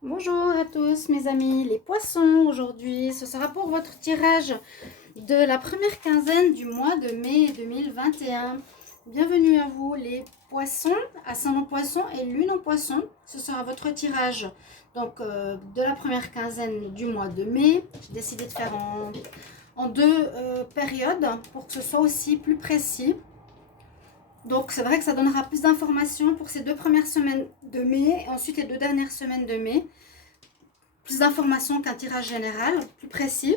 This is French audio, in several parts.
Bonjour à tous mes amis, les poissons aujourd'hui, ce sera pour votre tirage de la première quinzaine du mois de mai 2021. Bienvenue à vous les poissons, ascendant poisson et lune en poisson, ce sera votre tirage donc de la première quinzaine du mois de mai. J'ai décidé de faire en deux périodes pour que ce soit aussi plus précis. Donc c'est vrai que ça donnera plus d'informations pour ces deux premières semaines de mai et ensuite les deux dernières semaines de mai. Plus d'informations qu'un tirage général, plus précis.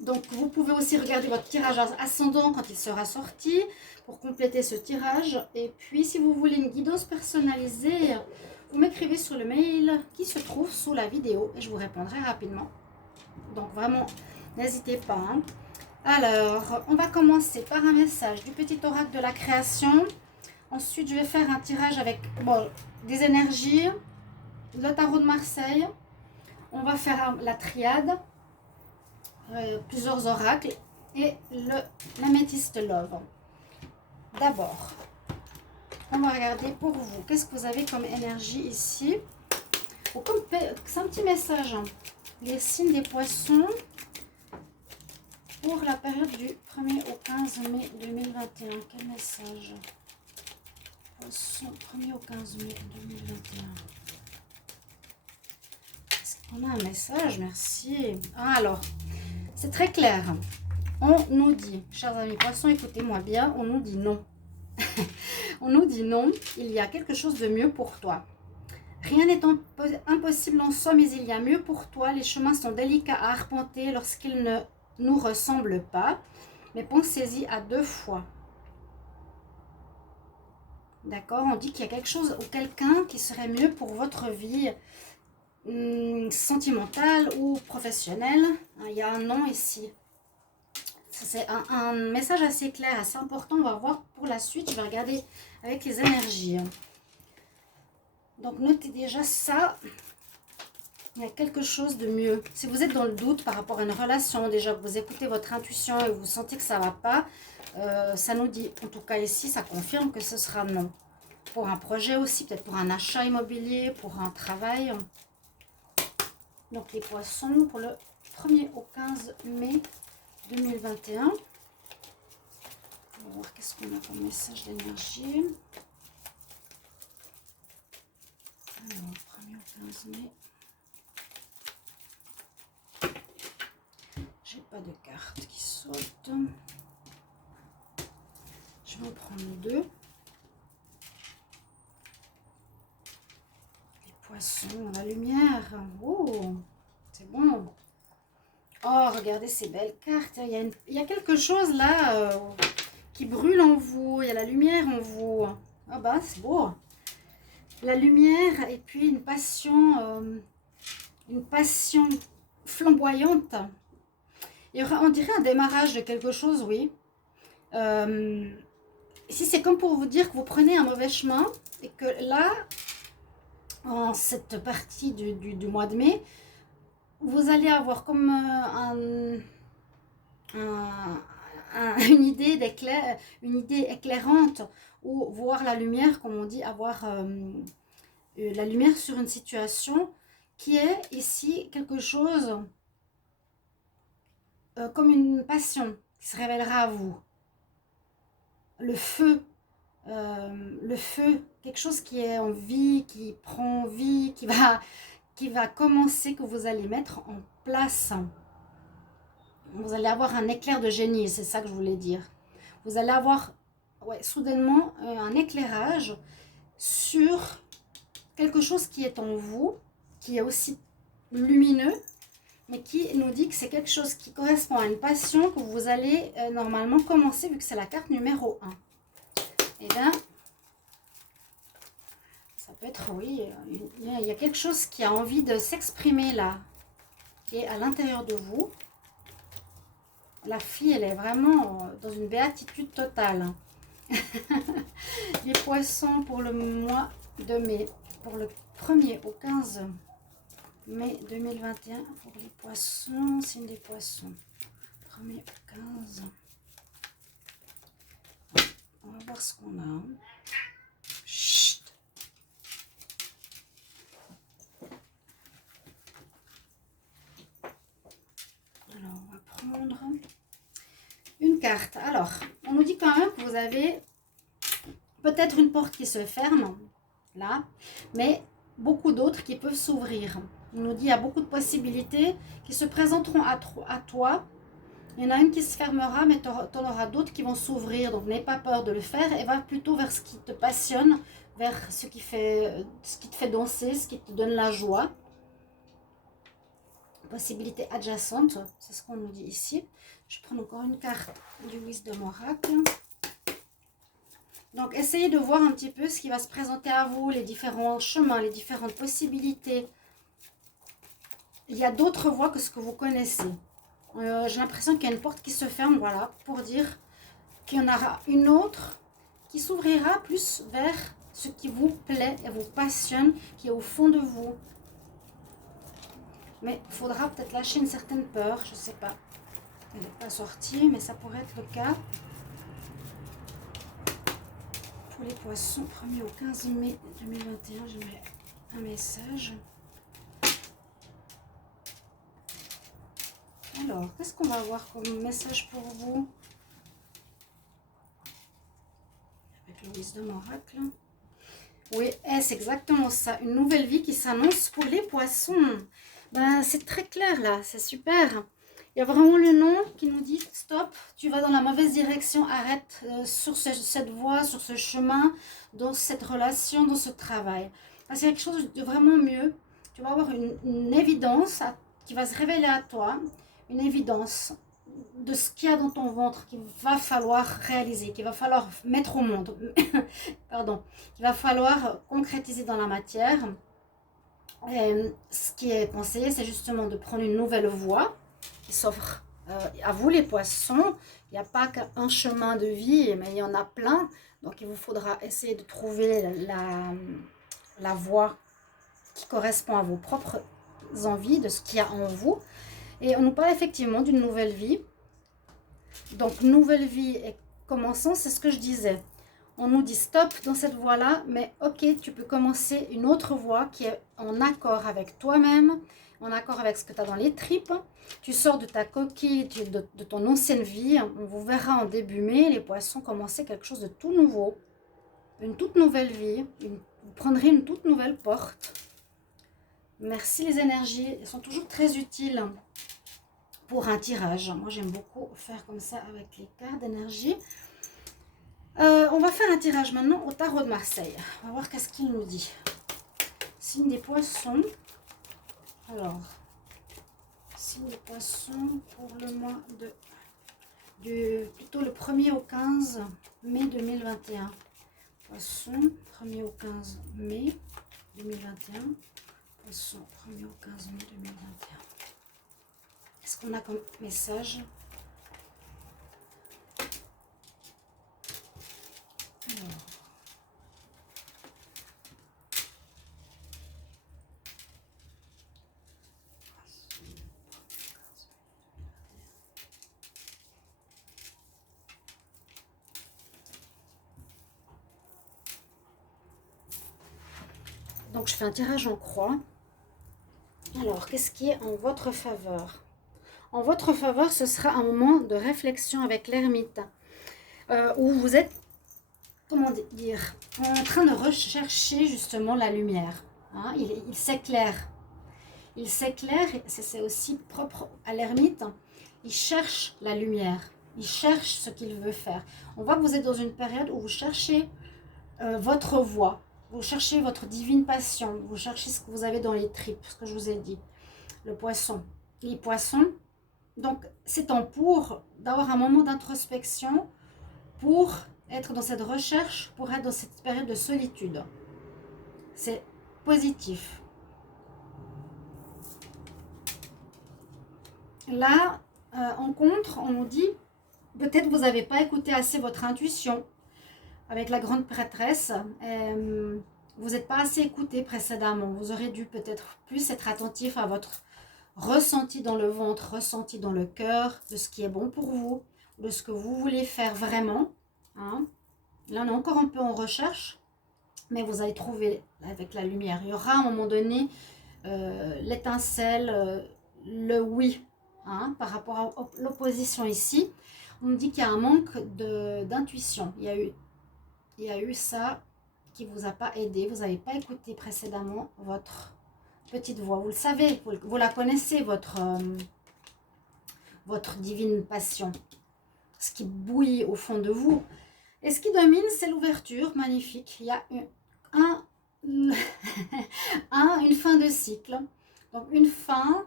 Donc vous pouvez aussi regarder votre tirage ascendant quand il sera sorti pour compléter ce tirage. Et puis si vous voulez une guidance personnalisée, vous m'écrivez sur le mail qui se trouve sous la vidéo et je vous répondrai rapidement. Donc vraiment, n'hésitez pas. Hein. Alors, on va commencer par un message du petit oracle de la création. Ensuite, je vais faire un tirage avec des énergies, le tarot de Marseille. On va faire la triade, plusieurs oracles et l'améthyste love. D'abord, on va regarder pour vous. Qu'est-ce que vous avez comme énergie ici? C'est un petit message. Hein. Les signes des poissons pour la période du 1er au 15 mai 2021. Quel message? Poisson, 1er au 15 mai 2021. Est-ce qu'on a un message? Merci. Ah, alors, c'est très clair. On nous dit, chers amis poissons, écoutez-moi bien, on nous dit non. On nous dit non, il y a quelque chose de mieux pour toi. Rien n'est impossible en soi, mais il y a mieux pour toi. Les chemins sont délicats à arpenter lorsqu'ils ne nous ressemblent pas. Mais pensez-y à deux fois. D'accord? On dit qu'il y a quelque chose ou quelqu'un qui serait mieux pour votre vie sentimentale ou professionnelle. Il y a un non ici. C'est un message assez clair, assez important. On va voir pour la suite. Je vais regarder avec les énergies. Donc, notez déjà ça. Il y a quelque chose de mieux. Si vous êtes dans le doute par rapport à une relation, déjà que vous écoutez votre intuition et vous sentez que ça ne va pas, ça nous dit, en tout cas ici, ça confirme que ce sera non. Pour un projet aussi, peut-être pour un achat immobilier, pour un travail. Donc, les poissons pour le 1er au 15 mai 2021. On va voir qu'est-ce qu'on a comme message d'énergie. Alors, 1er au 15 mai. J'ai pas de carte qui saute. Je vais en prendre deux. Les poissons, la lumière. Oh, c'est bon. Oh, regardez ces belles cartes. Il y a quelque chose là qui brûle en vous. Il y a la lumière en vous. Ah bah, c'est beau. La lumière et puis une passion flamboyante. Il y aura, on dirait un démarrage de quelque chose, oui. Ici, c'est comme pour vous dire que vous prenez un mauvais chemin et que là, en cette partie du mois de mai, vous allez avoir comme une idée éclairante ou voir la lumière, comme on dit, avoir la lumière sur une situation qui est ici quelque chose comme une passion qui se révélera à vous. Le feu, quelque chose qui est en vie, qui prend vie, qui va commencer, que vous allez mettre en place. Vous allez avoir un éclair de génie, c'est ça que je voulais dire. Vous allez avoir soudainement un éclairage sur quelque chose qui est en vous, qui est aussi lumineux, mais qui nous dit que c'est quelque chose qui correspond à une passion que vous allez normalement commencer, vu que c'est la carte numéro 1. Et bien, ça peut être, oui, il y a quelque chose qui a envie de s'exprimer là, qui est à l'intérieur de vous. La fille, elle est vraiment dans une béatitude totale. Les poissons pour le mois de mai, pour le 1er au 15 mai 2021, pour les poissons, signe des poissons. 1er au 15. On va voir ce qu'on a. Chut. carte. Alors, on nous dit quand même que vous avez peut-être une porte qui se ferme, là, mais beaucoup d'autres qui peuvent s'ouvrir. On nous dit qu'il y a beaucoup de possibilités qui se présenteront à toi. Il y en a une qui se fermera, mais tu en auras d'autres qui vont s'ouvrir. Donc, n'aie pas peur de le faire et va plutôt vers ce qui te passionne, vers ce qui te fait danser, ce qui te donne la joie. Possibilité adjacente, c'est ce qu'on nous dit ici. Je prends encore une carte du Wisdom Oracle. Donc, essayez de voir un petit peu ce qui va se présenter à vous, les différents chemins, les différentes possibilités. Il y a d'autres voies que ce que vous connaissez. J'ai l'impression qu'il y a une porte qui se ferme, voilà, pour dire qu'il y en aura une autre qui s'ouvrira plus vers ce qui vous plaît et vous passionne, qui est au fond de vous. Mais il faudra peut-être lâcher une certaine peur, je ne sais pas. Elle n'est pas sortie, mais ça pourrait être le cas. Pour les poissons, 1er au 15 mai 2021, j'aimerais un message. Alors, qu'est-ce qu'on va avoir comme message pour vous? Avec le Wisdom Oracle. Oui, c'est exactement ça. Une nouvelle vie qui s'annonce pour les poissons. Ben, c'est très clair là, c'est super. Il y a vraiment le nom qui nous dit stop, tu vas dans la mauvaise direction, arrête sur cette voie, sur ce chemin, dans cette relation, dans ce travail. Parce qu'il y a quelque chose de vraiment mieux. Tu vas avoir une évidence qui va se révéler à toi, une évidence de ce qu'il y a dans ton ventre qu'il va falloir réaliser, qu'il va falloir mettre au monde, pardon, qu'il va falloir concrétiser dans la matière. Et ce qui est conseillé, c'est justement de prendre une nouvelle voie qui s'offre à vous les poissons. Il n'y a pas qu'un chemin de vie, mais il y en a plein. Donc il vous faudra essayer de trouver la voie qui correspond à vos propres envies, de ce qu'il y a en vous. Et on nous parle effectivement d'une nouvelle vie. Donc nouvelle vie et commençons, c'est ce que je disais. On nous dit stop dans cette voie-là, mais ok, tu peux commencer une autre voie qui est en accord avec toi-même, en accord avec ce que tu as dans les tripes. Tu sors de ta coquille, de ton ancienne vie. On vous verra en début mai, les poissons, commencer quelque chose de tout nouveau. Une toute nouvelle vie. Vous prendrez une toute nouvelle porte. Merci les énergies, elles sont toujours très utiles pour un tirage. Moi, j'aime beaucoup faire comme ça avec les cartes d'énergie. On va faire un tirage maintenant au tarot de Marseille. On va voir qu'est-ce qu'il nous dit. Signe des poissons. Alors, signe des poissons pour le mois plutôt le 1er au 15 mai 2021. Poissons, 1er au 15 mai 2021. Poissons, 1er au 15 mai 2021. Qu'est-ce qu'on a comme message? Alors. Donc je fais un tirage en croix. Alors, qu'est-ce qui est en votre faveur? En votre faveur, ce sera un moment de réflexion avec l'ermite, où vous êtes, comment dire, en train de rechercher justement la lumière. Hein, il s'éclaire. Il s'éclaire, c'est aussi propre à l'ermite. Il cherche la lumière. Il cherche ce qu'il veut faire. On voit que vous êtes dans une période où vous cherchez votre voie. Vous cherchez votre divine passion. Vous cherchez ce que vous avez dans les tripes, ce que je vous ai dit. Le poisson. Les poissons. Donc, c'est temps pour d'avoir un moment d'introspection, pour être dans cette recherche, pour être dans cette période de solitude. C'est positif. Là, en contre, on nous dit, peut-être vous n'avez pas écouté assez votre intuition. Avec la grande prêtresse, vous n'êtes pas assez écouté précédemment. Vous aurez dû peut-être plus être attentif à votre ressenti dans le ventre, ressenti dans le cœur, de ce qui est bon pour vous, de ce que vous voulez faire vraiment. Hein. Là, on est encore un peu en recherche, mais vous allez trouver avec la lumière. Il y aura à un moment donné l'étincelle, le oui, hein, par rapport à l'opposition ici. On me dit qu'il y a un manque d'intuition. Il y a eu ça qui ne vous a pas aidé. Vous n'avez pas écouté précédemment votre petite voix. Vous le savez, vous la connaissez, votre divine passion. Ce qui bouille au fond de vous. Et ce qui domine, c'est l'ouverture. Magnifique. Il y a une fin de cycle. Donc une fin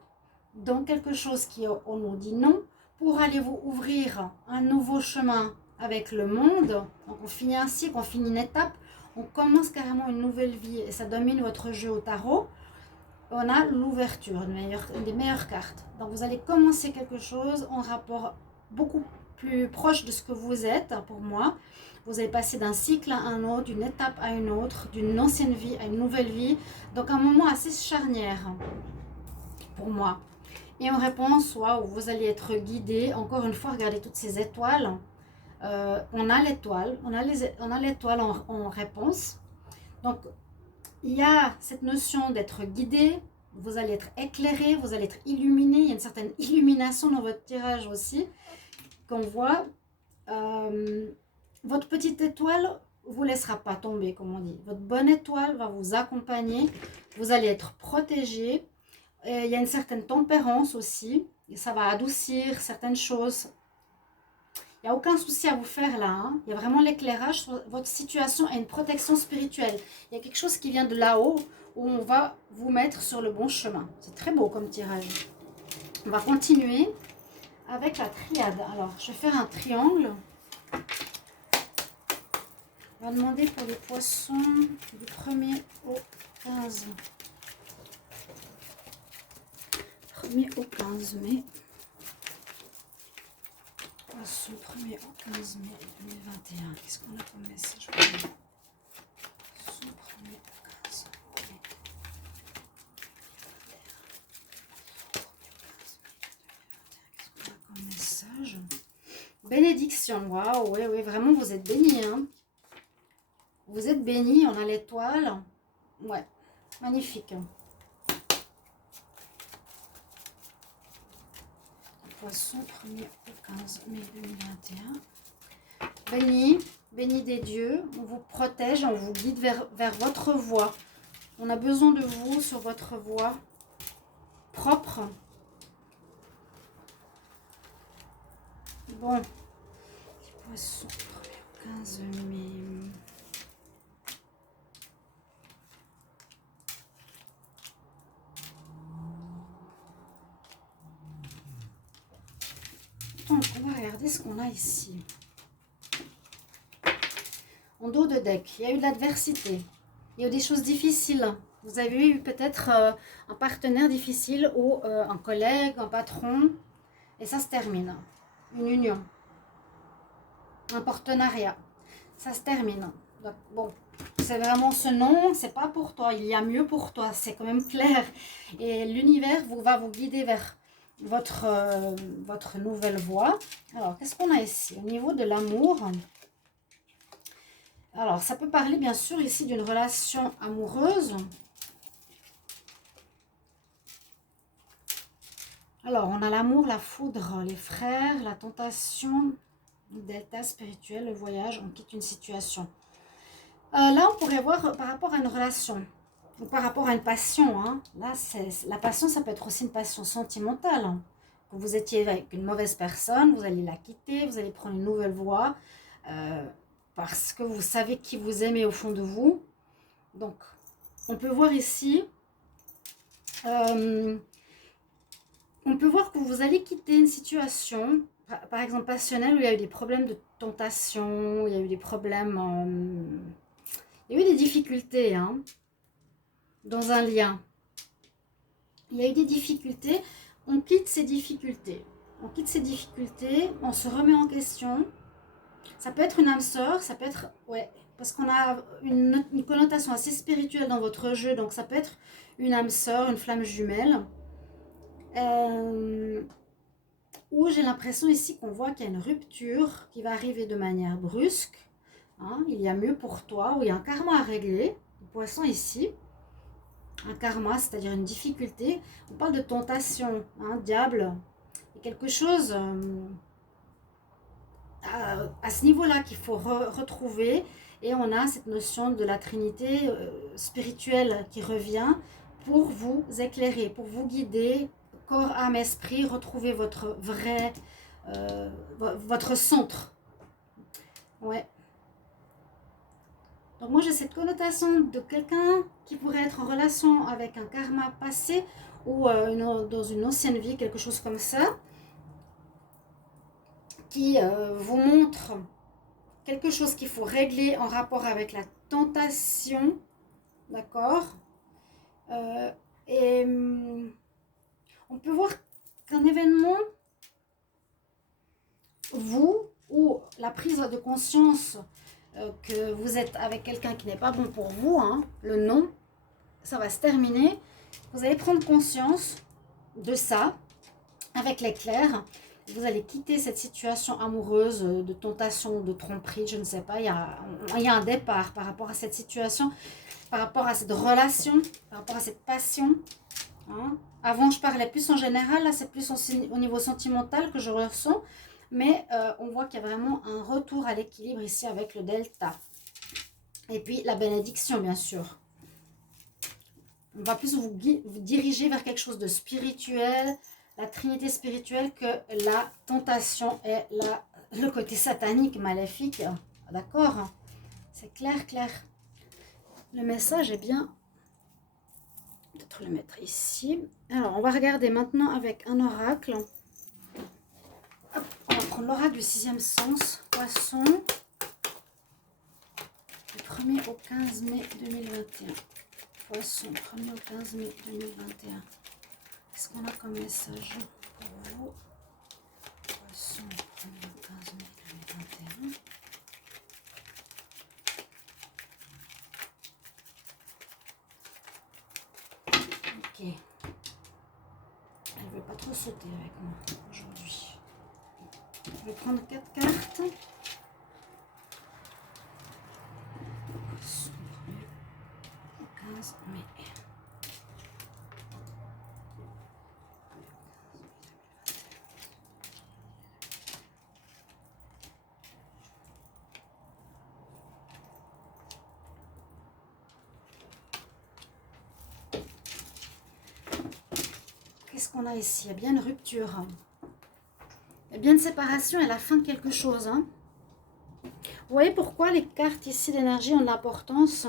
dans quelque chose qui, on nous dit non, pour aller vous ouvrir un nouveau chemin avec le monde. Donc on finit un cycle, on finit une étape, on commence carrément une nouvelle vie et ça domine votre jeu au tarot. On a l'ouverture, une des meilleures cartes. Donc vous allez commencer quelque chose en rapport beaucoup plus proche de ce que vous êtes, pour moi. Vous allez passer d'un cycle à un autre, d'une étape à une autre, d'une ancienne vie à une nouvelle vie. Donc un moment assez charnière pour moi. Et en réponse, waouh, vous allez être guidé. Encore une fois, regardez toutes ces étoiles. On a l'étoile, on a l'étoile en réponse. Donc, il y a cette notion d'être guidé. Vous allez être éclairé, vous allez être illuminé. Il y a une certaine illumination dans votre tirage aussi qu'on voit. Votre petite étoile ne vous laissera pas tomber, comme on dit. Votre bonne étoile va vous accompagner. Vous allez être protégé. Il y a une certaine tempérance aussi. Et ça va adoucir certaines choses. Il n'y a aucun souci à vous faire là. Hein. Il y a vraiment l'éclairage sur votre situation et une protection spirituelle. Il y a quelque chose qui vient de là-haut où on va vous mettre sur le bon chemin. C'est très beau comme tirage. On va continuer avec la triade. Alors, je vais faire un triangle. On va demander pour les poissons du 1er au 15. 1er au 15 mai. Poisson 1er au 15 mai 2021. Qu'est-ce qu'on a comme message? Poisson 1er au 15 mai 2021. Qu'est-ce qu'on a comme message? Bénédiction. Waouh, oui, oui, vraiment, vous êtes bénis. Hein. Vous êtes bénis, on a l'étoile. Ouais, magnifique. Poisson 1er au 15 mai 2021. Béni, béni des dieux, on vous protège, on vous guide vers votre voie. On a besoin de vous sur votre voie propre. Bon, poisson 1er au 15 mai. Donc, on va regarder ce qu'on a ici. En dos de deck, il y a eu de l'adversité. Il y a eu des choses difficiles. Vous avez eu peut-être un partenaire difficile ou un collègue, un patron. Et ça se termine. Une union. Un partenariat. Ça se termine. Donc, bon, c'est vraiment ce non, c'est pas pour toi. Il y a mieux pour toi. C'est quand même clair. Et l'univers va vous guider vers votre nouvelle voie. Alors, qu'est-ce qu'on a ici? Au niveau de l'amour, alors, ça peut parler bien sûr ici d'une relation amoureuse. Alors, on a l'amour, la foudre, les frères, la tentation, delta spirituel, le voyage, on quitte une situation. Là, on pourrait voir par rapport à une relation. Ou par rapport à une passion, hein. Là, la passion, ça peut être aussi une passion sentimentale. Hein. Quand vous étiez avec une mauvaise personne, vous allez la quitter, vous allez prendre une nouvelle voie, parce que vous savez qui vous aimez au fond de vous. Donc, on peut voir ici, on peut voir que vous allez quitter une situation, par exemple passionnelle, où il y a eu des problèmes de tentation, il y a eu des problèmes, il y a eu des difficultés, hein. Dans un lien, il y a eu des difficultés, on quitte ces difficultés. On quitte ces difficultés, on se remet en question. Ça peut être une âme sœur, ça peut être, ouais, parce qu'on a une connotation assez spirituelle dans votre jeu, donc ça peut être une âme sœur, une flamme jumelle. Où j'ai l'impression ici qu'on voit qu'il y a une rupture qui va arriver de manière brusque. Hein, il y a mieux pour toi, où il y a un karma à régler. Le poisson ici. Un karma, c'est-à-dire une difficulté. On parle de tentation, hein, diable. Il y a quelque chose à ce niveau-là qu'il faut retrouver. Et on a cette notion de la Trinité spirituelle qui revient pour vous éclairer, pour vous guider, corps, âme, esprit, retrouver votre vrai, votre centre. Ouais. Donc moi j'ai cette connotation de quelqu'un qui pourrait être en relation avec un karma passé ou dans une ancienne vie, quelque chose comme ça, qui vous montre quelque chose qu'il faut régler en rapport avec la tentation, d'accord. Et on peut voir qu'un événement, vous, ou la prise de conscience que vous êtes avec quelqu'un qui n'est pas bon pour vous, hein, le non, ça va se terminer. Vous allez prendre conscience de ça avec l'éclair. Vous allez quitter cette situation amoureuse de tentation, de tromperie, je ne sais pas. Il y a un départ par rapport à cette situation, par rapport à cette relation, par rapport à cette passion. Hein. Avant, je parlais plus en général. Là, c'est plus au niveau sentimental que je ressens. Mais on voit qu'il y a vraiment un retour à l'équilibre ici avec le delta. Et puis, la bénédiction, bien sûr. On va plus vous diriger vers quelque chose de spirituel, la trinité spirituelle, que la tentation et le côté satanique, maléfique. D'accord? C'est clair, clair. Le message est bien. Peut-être le mettre ici. Alors, on va regarder maintenant avec un oracle. Hop, on va prendre l'oracle du 6e sens. Poisson. Du 1er au 15 mai 2021. Poisson, 1er au 15 mai 2021. Qu'est-ce qu'on a comme message pour vous? Poisson, 1er au 15 mai 2021. Ok. Elle ne veut pas trop sauter avec moi aujourd'hui. Je vais prendre 4 cartes. Poisson, 1er au 15 mai. Qu'est-ce qu'on a ici? Il y a bien une rupture. Il y a bien une séparation et la fin de quelque chose. Hein. Vous voyez pourquoi les cartes ici d'énergie ont de l'importance?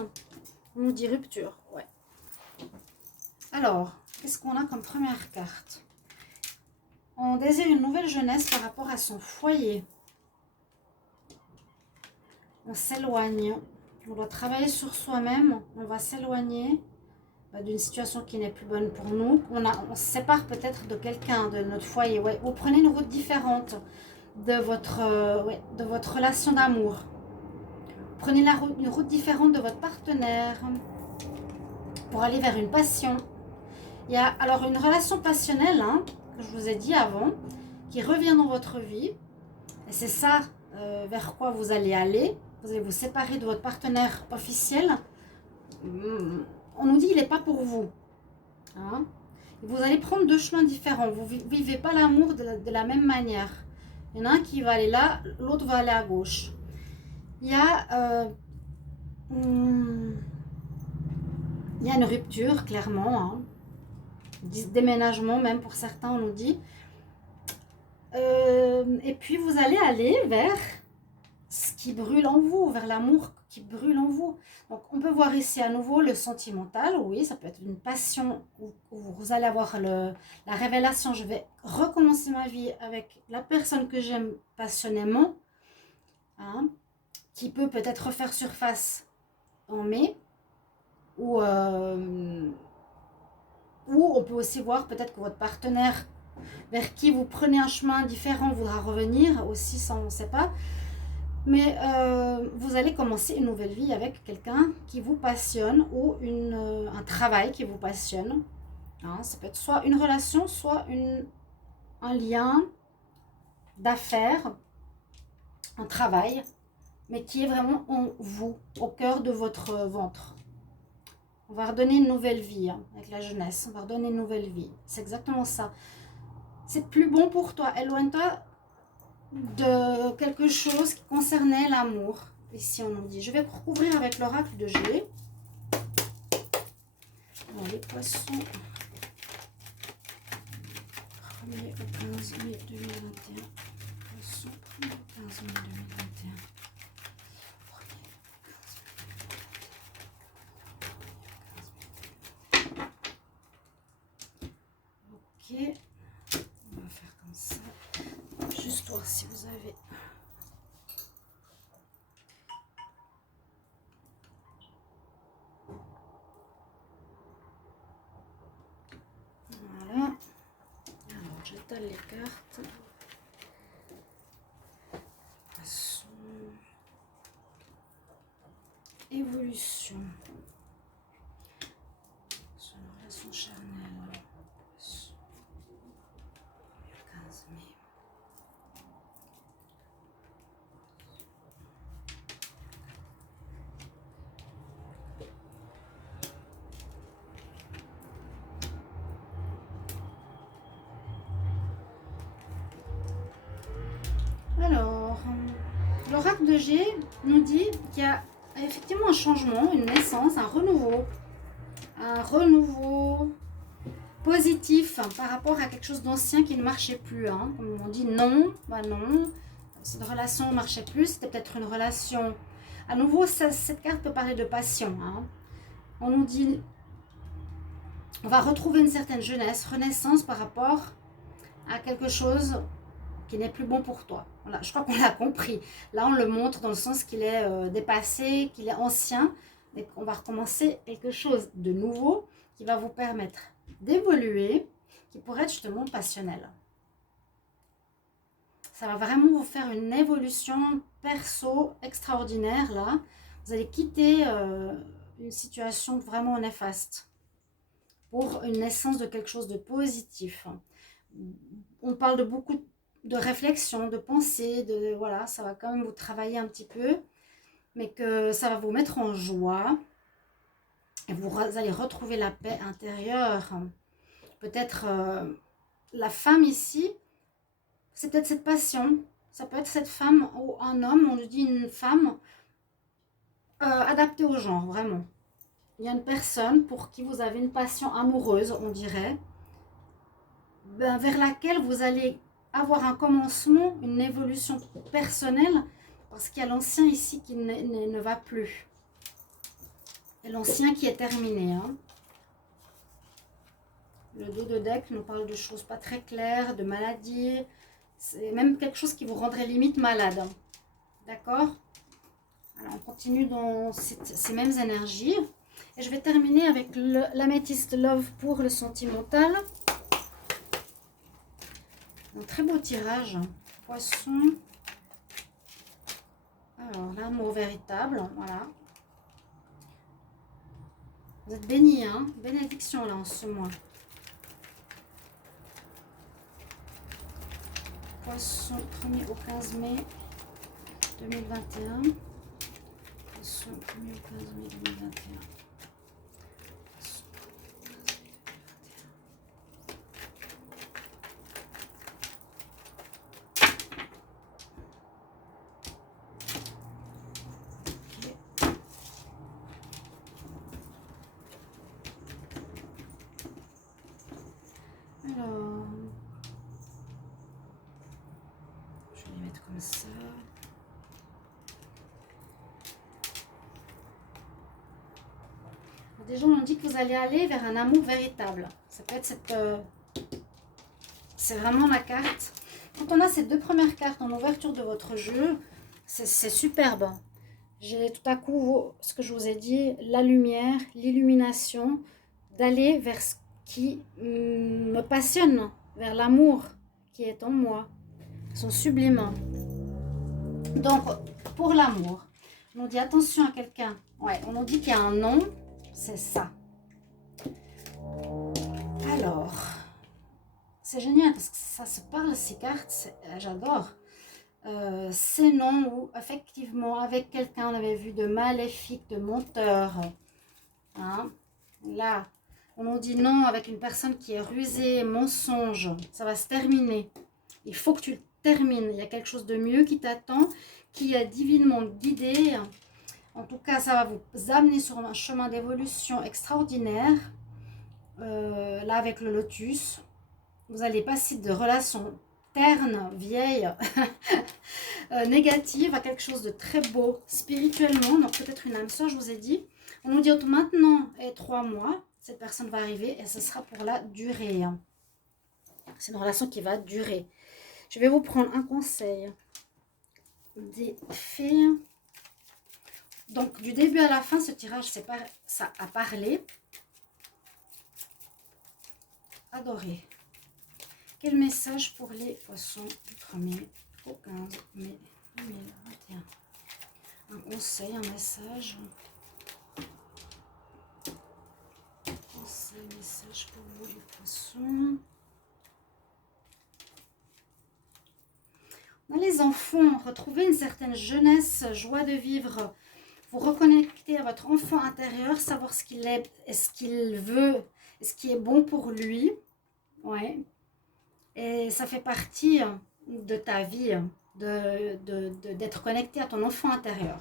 On nous dit rupture. Ouais. Alors, qu'est-ce qu'on a comme première carte? On désire une nouvelle jeunesse par rapport à son foyer. On s'éloigne. On doit travailler sur soi-même. On va s'éloigner d'une situation qui n'est plus bonne pour nous. On se sépare peut-être de quelqu'un, de notre foyer. Ouais. Vous prenez une route différente de votre relation d'amour. Prenez une route différente de votre partenaire pour aller vers une passion. Il y a alors une relation passionnelle, hein, que je vous ai dit avant, qui revient dans votre vie. Et c'est ça vers quoi vous allez aller. Vous allez vous séparer de votre partenaire officiel. On nous dit qu'il n'est pas pour vous. Hein. Vous allez prendre deux chemins différents. Vous ne vivez pas l'amour de la même manière. Il y en a un qui va aller là, l'autre va aller à gauche. Il y a une rupture, clairement. Hein. Déménagement, même pour certains, on nous dit. Et puis, vous allez aller vers ce qui brûle en vous, vers l'amour qui brûle en vous. Donc, on peut voir ici à nouveau le sentimental. Oui, ça peut être une passion où vous allez avoir la révélation. Je vais recommencer ma vie avec la personne que j'aime passionnément. Hein, qui peut peut-être refaire surface en mai. Ou on peut aussi voir peut-être que votre partenaire vers qui vous prenez un chemin différent voudra revenir aussi, ça on ne sait pas. Mais vous allez commencer une nouvelle vie avec quelqu'un qui vous passionne ou un travail qui vous passionne. Hein, ça peut être soit une relation, soit un lien d'affaires, un travail, mais qui est vraiment en vous, au cœur de votre ventre. On va redonner une nouvelle vie, hein, avec la jeunesse. On va redonner une nouvelle vie. C'est exactement ça. C'est plus bon pour toi. Éloigne-toi de quelque chose qui concernait l'amour. Ici, on nous dit, je vais recouvrir avec l'oracle de G. Alors, les poissons, 1er au 15 mai 2021. Poissons, 1er au 15 mai 2021. Ok, on va faire comme ça. Juste voir si vous avez... Voilà. Alors, j'étale les cartes. Poisson. Évolution. Sur la relation charnelle. Poisson. 15 mai. Alors, l'oracle de G nous dit qu'il y a effectivement un changement, une naissance, un renouveau positif par rapport à quelque chose d'ancien qui ne marchait plus. Hein. Comme on dit non, bah non, cette relation ne marchait plus, c'était peut-être une relation... À nouveau, cette carte peut parler de passion. Hein. On nous dit, on va retrouver une certaine jeunesse, renaissance par rapport à quelque chose qui n'est plus bon pour toi. Voilà, je crois qu'on l'a compris. Là, on le montre dans le sens qu'il est dépassé, qu'il est ancien, et qu'on va recommencer quelque chose de nouveau qui va vous permettre d'évoluer, qui pourrait être justement passionnel. Ça va vraiment vous faire une évolution perso extraordinaire, là. Vous allez quitter une situation vraiment néfaste pour une naissance de quelque chose de positif. On parle de beaucoup de réflexion, de pensée, de voilà, ça va quand même vous travailler un petit peu, mais que ça va vous mettre en joie et vous allez retrouver la paix intérieure. Peut-être la femme ici, c'est peut-être cette passion, ça peut être cette femme ou un homme, on nous dit une femme adaptée au genre, vraiment. Il y a une personne pour qui vous avez une passion amoureuse, on dirait, vers laquelle vous allez avoir un commencement, une évolution personnelle, parce qu'il y a l'ancien ici qui ne va plus. Et l'ancien qui est terminé. Hein. Le dos de deck nous parle de choses pas très claires, de maladies. C'est même quelque chose qui vous rendrait limite malade. D'accord? Alors, on continue dans ces mêmes énergies. Et je vais terminer avec l'améthyste Love pour le sentimental. Un très beau tirage. Poisson. Alors, l'amour véritable. Voilà. Vous êtes bénis, hein? Bénédiction là en ce mois. Poisson, 1er au 15 mai 2021. Poisson, 1er au 15 mai 2021. Alors, je vais les mettre comme ça. Déjà, on dit que vous allez aller vers un amour véritable. Ça peut être cette... c'est vraiment la carte. Quand on a ces deux premières cartes en ouverture de votre jeu, c'est superbe. J'ai tout à coup, ce que je vous ai dit, la lumière, l'illumination, d'aller vers ce qui me passionne, vers l'amour qui est en moi, son sublime. Donc, pour l'amour, on nous dit attention à quelqu'un. Ouais, on nous dit qu'il y a un nom, c'est ça. Alors, c'est génial parce que ça se parle, ces cartes, j'adore. Ces noms où effectivement avec quelqu'un on avait vu de maléfique, de menteur. Hein? Là, on nous dit non avec une personne qui est rusée, mensonge. Ça va se terminer. Il faut que termine. Il y a quelque chose de mieux qui t'attend, qui est divinement guidé. En tout cas, ça va vous amener sur un chemin d'évolution extraordinaire. Là, avec le lotus, vous allez passer de relations ternes, vieilles, négatives, à quelque chose de très beau spirituellement. Donc, peut-être une âme sœur, je vous ai dit. On nous dit entre maintenant et 3 mois, cette personne va arriver et ce sera pour la durée. C'est une relation qui va durer. Je vais vous prendre un conseil des fées. Donc, du début à la fin, ce tirage, c'est pas ça a parlé. Adoré. Quel message pour les poissons du 1er au 15 mai 2021? Un conseil, un message. Conseil, message pour vous les poissons. Dans les enfants, retrouvez une certaine jeunesse, joie de vivre. Vous reconnectez à votre enfant intérieur, savoir ce qu'il est, ce qu'il veut, ce qui est bon pour lui. Ouais. Et ça fait partie de ta vie, d'être connecté à ton enfant intérieur.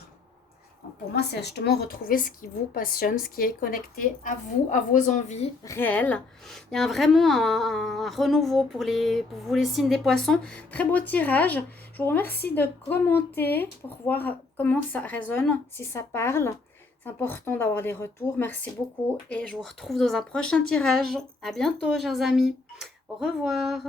Donc pour moi, c'est justement retrouver ce qui vous passionne, ce qui est connecté à vous, à vos envies réelles. Il y a vraiment un renouveau pour vous les signes des poissons. Très beau tirage. Je vous remercie de commenter pour voir comment ça résonne, si ça parle. C'est important d'avoir des retours. Merci beaucoup et je vous retrouve dans un prochain tirage. À bientôt, chers amis. Au revoir.